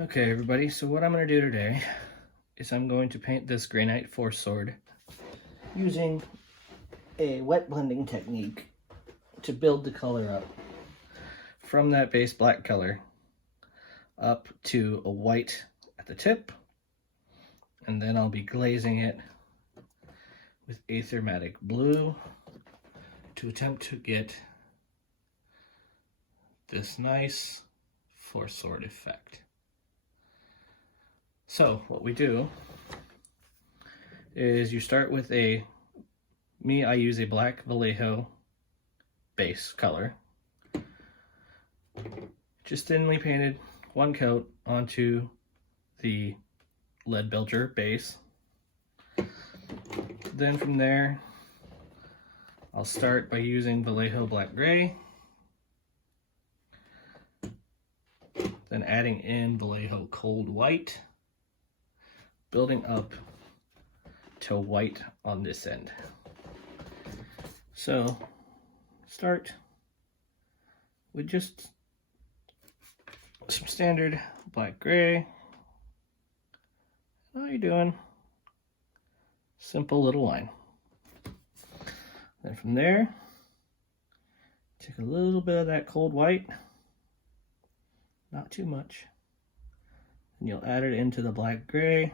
Okay, everybody, so what I'm going to do today is I'm going to paint this Granite Force Sword using a wet blending technique to build the color up from that base black color up to a white at the tip, and then I'll be glazing it with achromatic blue to attempt to get this nice force sword effect. So what we do is you start with I use a black Vallejo base color, just thinly painted one coat onto the lead belcher base. Then from there, I'll start by using Vallejo black gray, then adding in Vallejo cold white, building up to white on this end. So start with just some standard black gray. All you're doing, simple little line. Then from there, take a little bit of that cold white, not too much, and you'll add it into the black gray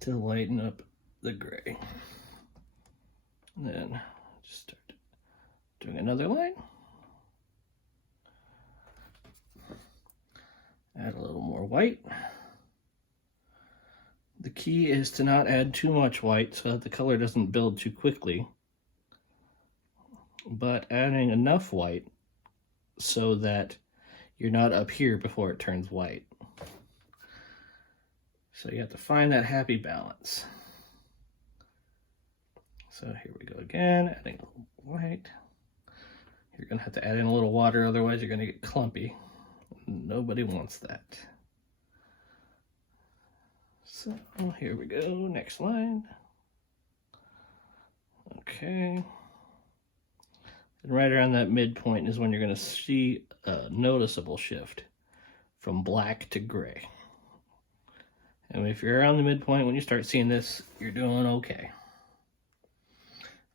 to lighten up the gray. And then just start doing another line. Add a little more white. The key is to not add too much white so that the color doesn't build too quickly, but adding enough white so that you're not up here before it turns white. So you have to find that happy balance. So here we go again, adding a little white. You're gonna have to add in a little water, otherwise you're gonna get clumpy. Nobody wants that. So here we go, next line. Okay. And right around that midpoint is when you're gonna see a noticeable shift from black to gray. And if you're around the midpoint, when you start seeing this, you're doing okay.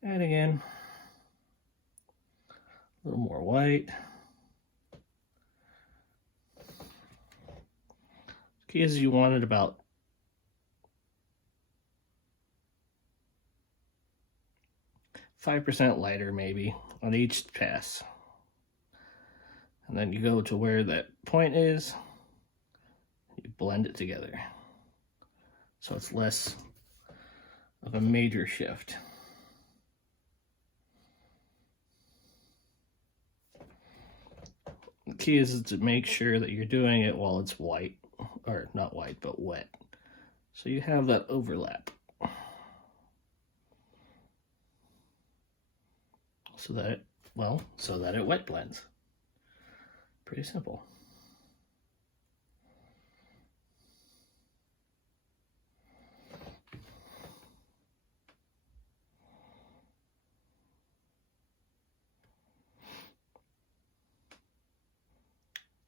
Adding in a little more white. The key is you want it about 5% lighter maybe on each pass. And then you go to where that point is, you blend it together. So it's less of a major shift. The key is to make sure that you're doing it while it's white, or not white, but wet. So you have that overlap. So that it wet blends. Pretty simple.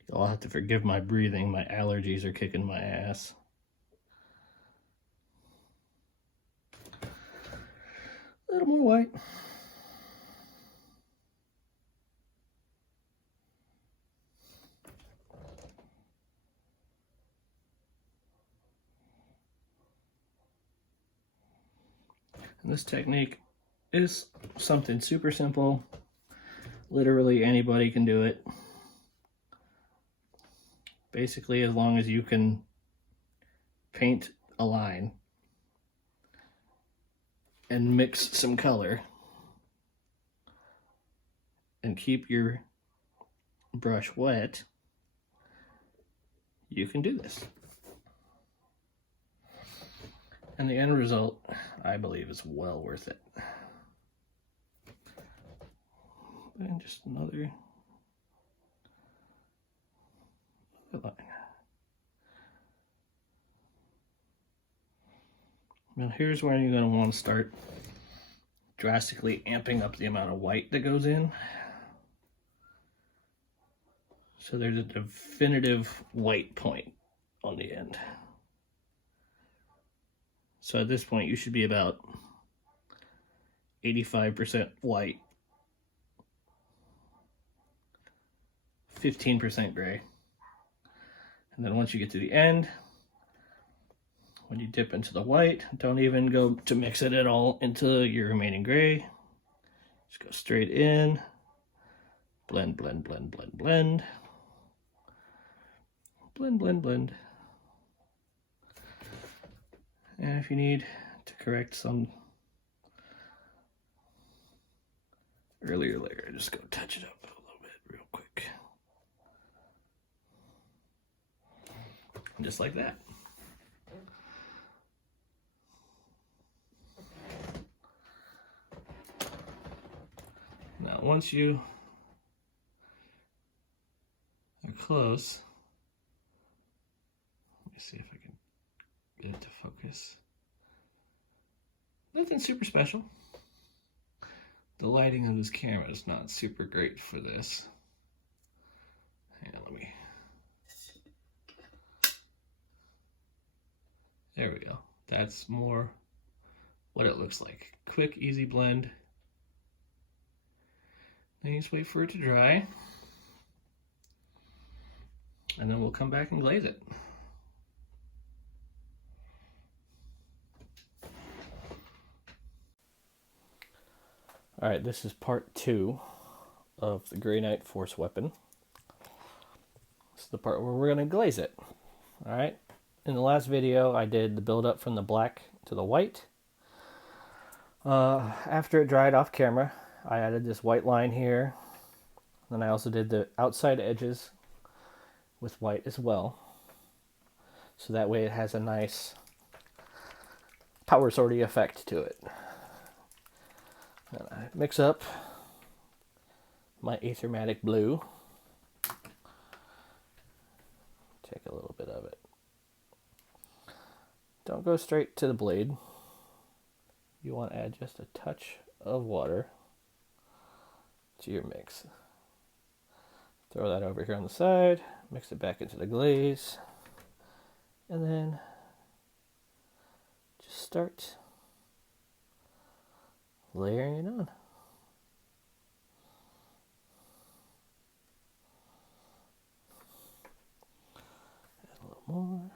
You'll have to forgive my breathing. My allergies are kicking my ass. A little more white. And this technique is something super simple. Literally anybody can do it. Basically, as long as you can paint a line and mix some color and keep your brush wet, you can do this. And the end result, I believe, is well worth it. And just another line. Now here's where you're going to want to start drastically amping up the amount of white that goes in. So there's a definitive white point on the end. So at this point, you should be about 85% white, 15% gray. And then once you get to the end, when you dip into the white, don't even go to mix it at all into your remaining gray. Just go straight in, blend, blend, blend, blend, blend, blend, blend, blend. And if you need to correct some earlier layer, just go touch it up a little bit real quick. And just like that. Now once you are close, let me see if I can get it to focus. Nothing super special. The lighting of this camera is not super great for this. Hang on, let me. There we go. That's more what it looks like. Quick, easy blend. Then you just wait for it to dry. And then we'll come back and glaze it. All right, this is part 2 of the Grey Knight Force weapon. This is the part where we're going to glaze it. All right, in the last video, I did the build up from the black to the white. After it dried off camera, I added this white line here. Then I also did the outside edges with white as well. So that way it has a nice power sortie effect to it. And I mix up my aethermatic blue. Take a little bit of it. Don't go straight to the blade. You want to add just a touch of water to your mix. Throw that over here on the side, mix it back into the glaze, and then just start layering it on. Add a little more.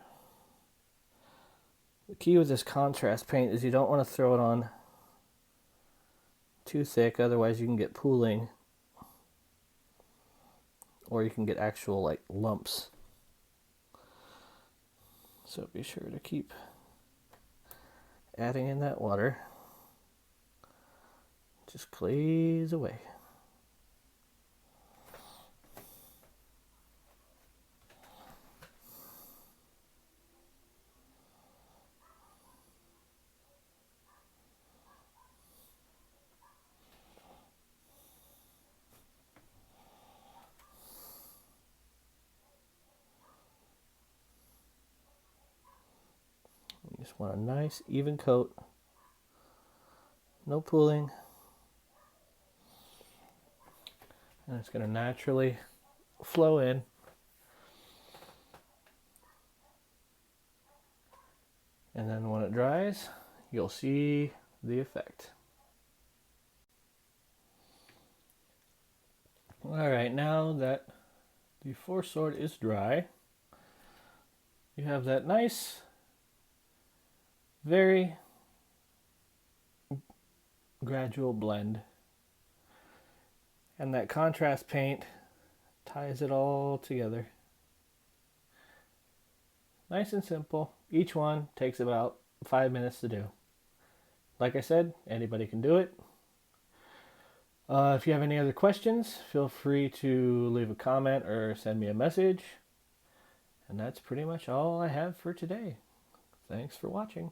The key with this contrast paint is you don't want to throw it on too thick, otherwise you can get pooling, or you can get actual like lumps. So be sure to keep adding in that water. Just glaze away. You just want a nice even coat. No pooling. And it's going to naturally flow in. And then when it dries, you'll see the effect. Alright, now that the Force Sword is dry, you have that nice, very gradual blend. And that contrast paint ties it all together. Nice and simple. Each one takes about 5 minutes to do. Like I said, anybody can do it. If you have any other questions, feel free to leave a comment or send me a message. And that's pretty much all I have for today. Thanks for watching.